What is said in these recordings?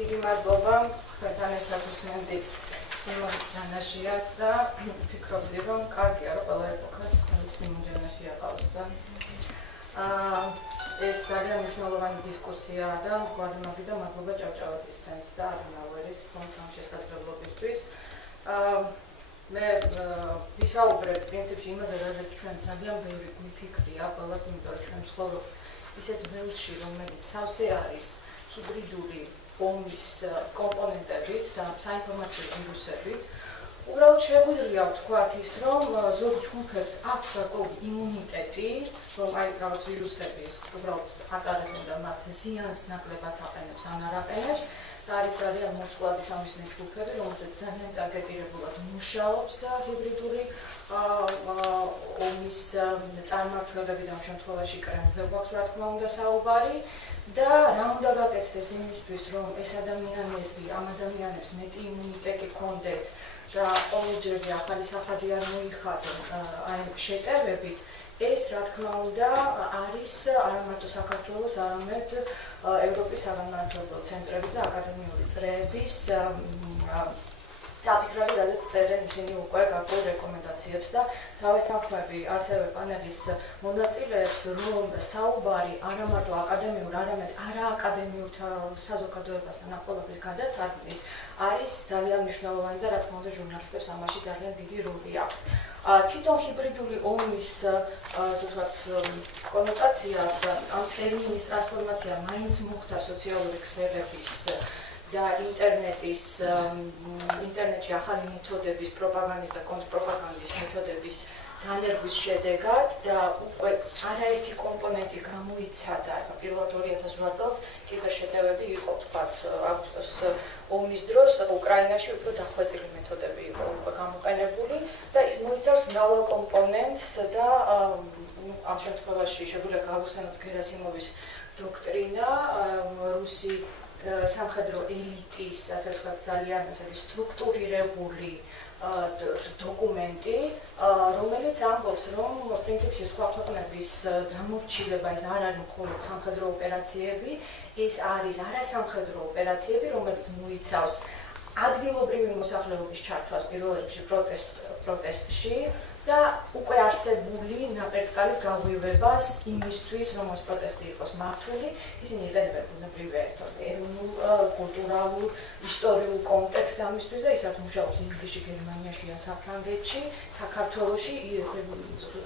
დიდი მადლობა თქვენთან ერთად უსმენდით სიმონჯანაშიას და ვფიქრობდი, რომ კარგია, რომ ყველა ეპოქას სიმონჯანაში აყავს და ეს ძალიან მნიშვნელოვანი დისკუსიაა და მრგვალი მაგიდა მადლობა ჭავჭავაძის ცენტრს და ადენაუერის ფონდს ამ შესაძლებლობისთვის. მე ვისაუბრებ პრინციპში იმაზე, რაზეც ჩვენ ძალიან ბევრი გვიფიქრია ყველას, იმიტომ რომ ჩვენ ვცხოვრობთ ისეთ ველში, რომელიც სავსე არის ჰიბრიდული ომის კომპონენტებით და საინფორმაციო ვირუსებით. უბრალოდ შეგვიძლია ვთქვათ ის, რომ ზოგ ჯგუფებს აქვს გარკვეული იმუნიტეტი, რომ აი რაღაც ვირუსების უბრალოდ ატარებენ და მათ ზიანს ნაკლებად აყენებს ან არ აყენებს. და არის ძალიან მოწყვლადი სამიზნე ჯგუფები, რომელზეც ძალიან ტარგეტირებულად მუშაობს ჰიბრიდული ომის წარმმართველები და ამ შემთხვევაში კრემლზე გვაქვს რა თქმა უნდა საუბარი. და რა უნდა გაკეთდეს იმისთვის, რომ ეს ადამიანები, ამ ადამიანებს მეტი იმუნიტეტი ჰქონდეთ და ყოველჯერზე ახალი სახადი არ მოიხადონ აი შეტევებით, ეს რა თქმა უნდა არის არა მარტო საქართველოს, არამედ ევროპის საგანმანათლებლო ცენტრების და აკადემიური წრეების საფიქრები, რადგან წერენ ისინი უკვე გარკვეულ რეკომენდაციებს და დავეთანხმები ასევე პანელის მონაწილეებს, რომ საუბარი არა მარტო აკადემიურ, არამედ არააკადემიურ საზოგადოებასთან ამ ყველაფრის გადათარგმნის არის ძალიან მნიშვნელოვანი და რა თქმა უნდა ჟურნალისტებს ამაში ძალიან დიდი როლი აქვს. თვითონ ჰიბრიდული ომის კონოტაცია და ამ ტერმინის ტრანსფორმაცია მაინც მოხდა სოციალური ქსელების და ინტერნეტში ახალი მეთოდების, პროპაგანდის და კონტრპროპაგანდის მეთოდების დანერგვის შედეგად და უკვე არაერთი კომპონენტი გამოიცადა, პირველად 2008 წელს კიბერშეტევები იყო, თქვათ, აგვისტოს ომის დროს უკრაინაში უფრო დახვეწილი მეთოდები იყო უკვე გამოყენებული და ის მოიცავს მრავალ კომპონენტს და ამ შემთხვევაში შეგვიძლია გავხსენოთ გერასიმოვის დოქტრინა, რუსი სამხედრო ელიტის, ასე ვთქვათ, ძალიან სტრუქტურირებული დოკუმენტი, რომელიც ამბობს, რომ პრინციპში სხვა ქვეყნების დამორჩილება ის არ არის მხოლოდ სამხედრო ოპერაციები, ეს არის არასამხედრო ოპერაციები, რომელიც მოიცავს ადგილობრივი მოსახლეობის ჩართვას პირველ რიგში პროტესტში და უკვე არსებული ნაპერწკალის გაღვივებას იმისთვის, რომ ეს პროტესტი იყოს მართული, ისინი იყენებენ ბუნებრივი ეროვნულ, კულტურალურ, ისტორიულ კონტექსტს ამისთვის და ისაც მუშაობს ინგლისში, გერმანიაში და საფრანგეთში, საქართველოში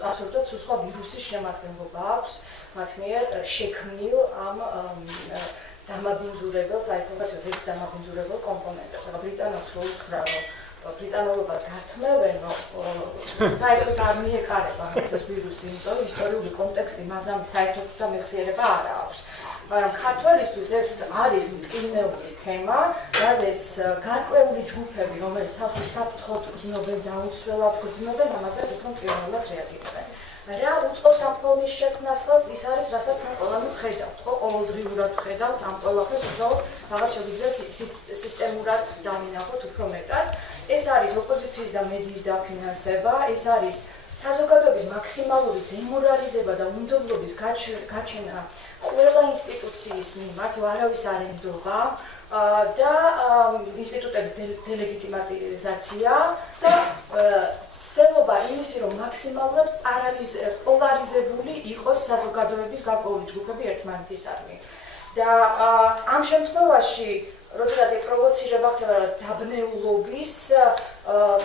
აბსოლუტურად სხვა ვირუსის შემადგენლობა აქვს მათ მიერ შექმნილ ამ დამაბინძურებელ, საინფორმაციო დამაბინძურებელ კომპონენტებს. ბრიტანელს რო უთხრა, რომ ბრიტანელობას გართმევენ, საერთოდ არ მიეკარება ეს ვირუსი, იმიტომ რომ ისტორიული კონტექსტი მას ამ საერთოდ და მეხსიერება არ აქვს. მაგრამ ქართველისთვის ეს არის მტკივნეული თემა, რაზეც გარკვეული ჯგუფები, რომელიც თავს უსაფრთხოდ გრძნობენ, დაუცველად გრძნობენ, ამაზე უფრო მტკივნეულად რეაგირებენ. რა უწყობს ამ ფონის შექმნას ხელს, ის არის, რასაც მე ყველანი ვხედავთ, ყოველდღიურად ვხედავთ ამ ყველაფერს, უბრალოდ რაღაც შეგვიძლია სისტემურად დავინახოთ უფრო მეტად. ეს არის ოპოზიციის და მედიის დაფინანსება, ეს არის საზოგადოების მაქსიმალური დემორალიზება და უნდობლობის გაჩენა ყველა ინსტიტუციის მიმართ, არავის არ ენდობა და ინსტიტუტების დელეგიტიმატიზაცია და ცდილობა იმისი, რომ მაქსიმალურად პოლარიზებული იყოს საზოგადოების გარკვეული ჯგუფები ერთმანეთისადმი. და ამ შემთხვევაში როდესაც პროვოცირება ხდება დაბნეულობის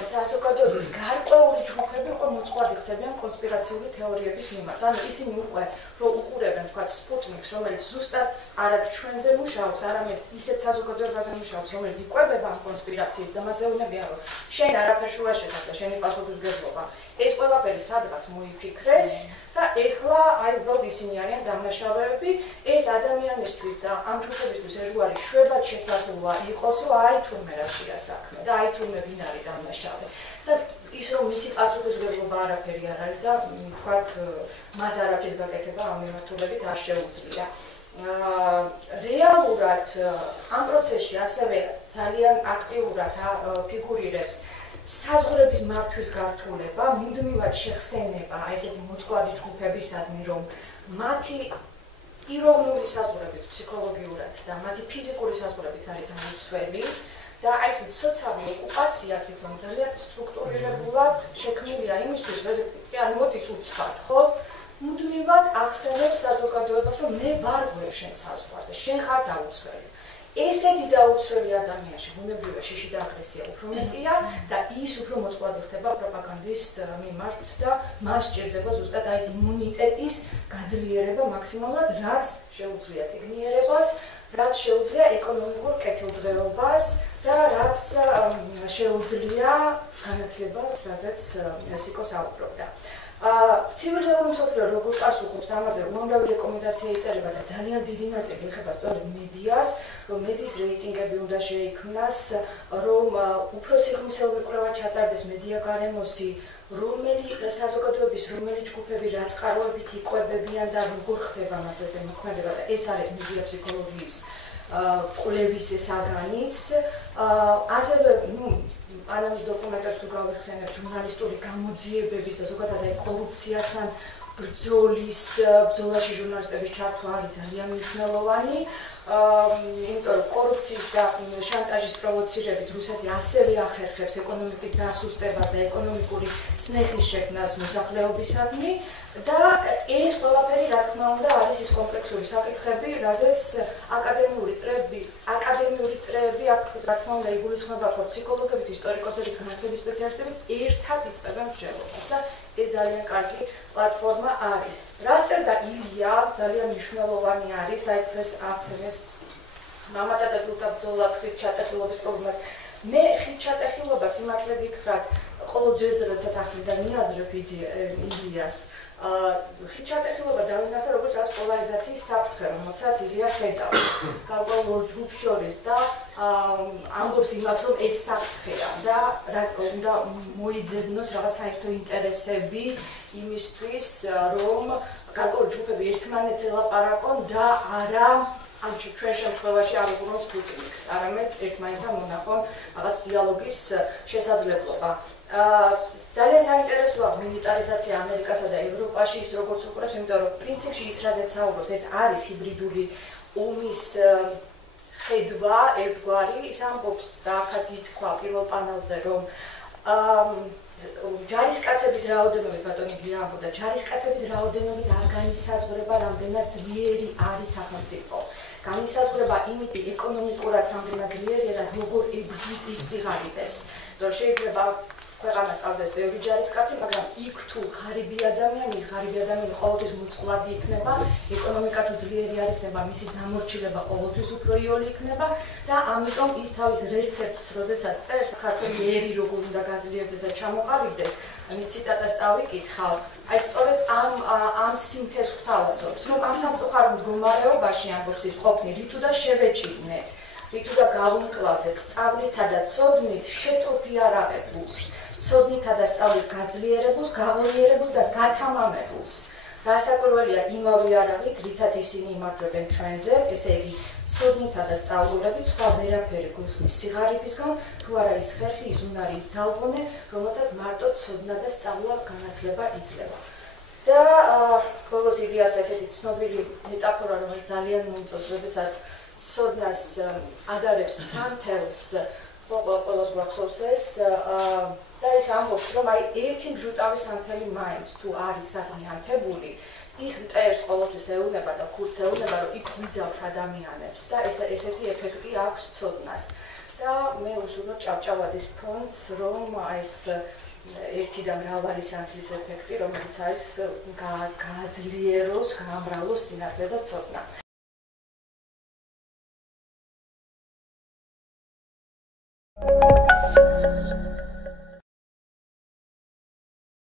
საზოგადოების გარკვეული ჯგუფები უკვე მოწყვლადი ხდებიან კონსპირაციული თეორიების მიმართ. ანუ ისინი უკვე რომ უყურებენ, თქვათ, სპუტნიკს, რომელიც ზუსტად არა ჩვენზე მუშაობს, არამედ ისეთ საზოგადოებაზე მუშაობს, რომელიც იკვებება ამ კონსპირაციით და მას ეუბნებიან, რომ შენ არაფერ შუა შედგა და შენი პასუხისმგებლობა. ეს ყველაფერი სადღაც მოიფიქრეს და ეხლა აი უბრალოდ ისინი არიან დამნაშავეები, ეს ადამიანისთვის და ამ ჯგუფებისთვის ეს არის შვებად შესაძლოა იყოს, რომ აი თურმე რა შეა საქმე და აი თურმე ვინ არის დამნაშავე. და ის რომ მისი პასუხისმგებლობა არაფერი არ არის და თქვათ მას არაფრის გაკეთება ამ მიმართულებით არ შეუძლია. რეალურად ამ პროცესში ასევე ძალიან აქტიურად ფიგურირებს საზღვრების მართვის გართულება, მუდმივად შეხსენება ესეთი მოწყვლადი ჯგუფებისადმი, რომ მათი პიროვნული საზღვრებით ფსიქოლოგიურად და მათი ფიზიკური საზღვრებით არის დამცველი და აი ეს მცოცავი ოკუპაცია თვითონ ძალიან სტრუქტურირებულად შექმნილია იმისთვის, რომ ან მოდის უცხად, ხო? მუდმივად ახსენებს საზოგადოებას, რომ მე ვარ გვევ შენ საზღვარზე, შენ ხარ დაუცველი. ესეთი დაუცველი ადამიანში ბუნებრივია შიში და აგრესია უფრო მეტია და ის უფრო მოწყვლადი ხდება პროპაგანდის მიმართ და მას სჭირდება ზუსტად აი ეს იმუნიტეტის გაძლიერება მაქსიმალურად, რაც შეუძლია ციგნიერებას, რაც შეუძლია ეკონომიკურ კეთილდღეობას და რაც შეუძლია განათლებას, რაზეც სიკო საუბრობდა. ცივილიზებული მსოფლიო როგორ პასუხობს ამაზე, უამრავი რეკომენდაცია იწერება და ძალიან დიდი ნაწილი ეხება სწორედ მედიას, რომ მედიის რეიტინგები უნდა შეიქმნას, რომ უფრო სიღრმისეულები კვლევა ჩატარდეს მედია გარემოსი, რომელი საზოგადოების, რომელი ჯგუფები რა წყაროებით იკვებებიან და როგორ ხდება მათზე მოქმედება და ეს არის მედია ფსიქოლოგიის კვლევის საგანიც. ასევე ანალიზ დოკუმენტებს თუ გავიხსენებთ ჟურნალისტური გამოძიებების და ზოგადად კორუფციასთან ბრძოლაში ჟურნალისტების ჩართვა არის ძალიან მნიშვნელოვანი. იმიტომ რომ კორუფციის და შანტაჟის პროვოცირებით რუსეთი ასევე ახერხებს ეკონომიკის დასუსტებას და ეკონომიკური წნეხის შექმნას მოსახლეობისადმი და ეს ყველაფერი რა თქმა უნდა არის ის კომპლექსური საკითხები, რაზეც აკადემიური წრეები აქ რა თქმა უნდა იგულისხმება ფსიქოლოგებით, ისტორიკოსებით, განათლების სპეციალისტებით ერთად იწყებენ მსჯელობას და ეს ძალიან კარგი პლატფორმა არის. რაც წერდა ილია, ძალიან მნიშვნელოვანი არის, აი დღეს ახსენეს მამათა და გულთა ბრძოლა ხით ჩატეხილობის პრობლემას. მე ხით ჩატეხილობას იმართლე გითხრათ, ყოველ ჯერზე როდესაც ახლა მიაზრებ ილიას, ხით ჩატეხილობა დავინახე როგორც რაღაც პოლარიზაციის საფრთხე, რომელსაც ილია ხედავს. გარკვეულ ჯგუფს შორის და ამბობს იმას, რომ ეს საფრთხეა და უნდა მოიძებნოს რაღაც საერთო ინტერესები იმისთვის, რომ გარკვეულ ჯგუფები ერთმანეთს ელაპარაკონ და არა ამ შემთხვევაში არ უყურონ სპუტნიკს, არამედ ერთმანეთთან მონახონ რაღაც დიალოგის შესაძლებლობა. ძალიან საინტერესოა მილიტარიზაცია ამერიკასა და ევროპაში, ის როგორც უყურებს, იმიტომ რომ პრინციპში ის რაზეც საუბრობს, ეს არის ჰიბრიდული ომის ხედვა ერთგვარი, ის ამბობს და ახაც ითქვა პირველ პანელზე, რომ ჯარისკაცების რაოდენობით ბატონი ილია ამბობდა, ჯარისკაცების რაოდენობით არ განისაზღვრება, რამდენად ძლიერი არის სახელმწიფო. განისაზღვრება იმით ეკონომიკურად რამდენად ძლიერია და როგორ ებრძვის ის სიღარიბეს. რომ შეიძლება ქვეყანას ყავდეს ბევრი ჯარისკაცი, მაგრამ იქ თუ ღარიბი ადამიანი ყოველთვის მოწყვლადი იქნება, ეკონომიკა თუ ძლიერი არ იქნება, მისი დამორჩილება ყოველთვის უფრო იოლი იქნება და ამიტომ ის თავის რეცეპტს, როდესაც წერს, ქართველი ერი როგორ უნდა გაძლიერდეს და ჩამოყალიბდეს, ამის ციტატას წავიკითხავ. აი სწორედ ამ სინთეზს გვთავაზობს, რომ ამ სამწუხარო მდგომარეობაში ამბობს ის ყოფნი, რითუ და შევეჭიდნეთ, რითუ და გავუმკლავდეთ სწავლითა და ცოდნით შეტოფი არაღებულს, ცოდნითა და სწავლით გაძლიერებულს, გაღვიერებულს და გათამამებულს. რასაკვირველია იმავე არაღით, რითაც ისინი იმარჯვებენ ჩვენზე, ესე იგი ცოდნითა და სწავლულებით სხვა ვერაფერი გვიხსნის სიღარიბისგან, თუ არა ის ხერხი, ის უნარი, ის ძალბონე, რომელსაც მარტო ცოდნა და სწავლა განათლება იძლევა. და კოლოს ილიას ესეთი ცნობილი მეტაფორა, რომელიც ძალიან მომწონს, როდესაც ცოდნას ადარებს სანთელს, ყველას გვახსოვს ეს და ის ამბობს, რომ აი ერთი მჟუტავი სანთელი მაინც თუ არის სადმე ანთებული, ის მტერს ყოველთვის ეუნება და ქურდს ეუნება, რომ იქ ვიძავთ ადამიანებს და ესეთი ეფექტი აქვს ცოდნას. და მე უსურვებ ჭავჭავაძის ფონდს, რომ ეს ერთი და მრავალი სანთლის ეფექტი, რომელიც არის გააძლიეროს, გაამრავლოს სინათლე და ცოდნა.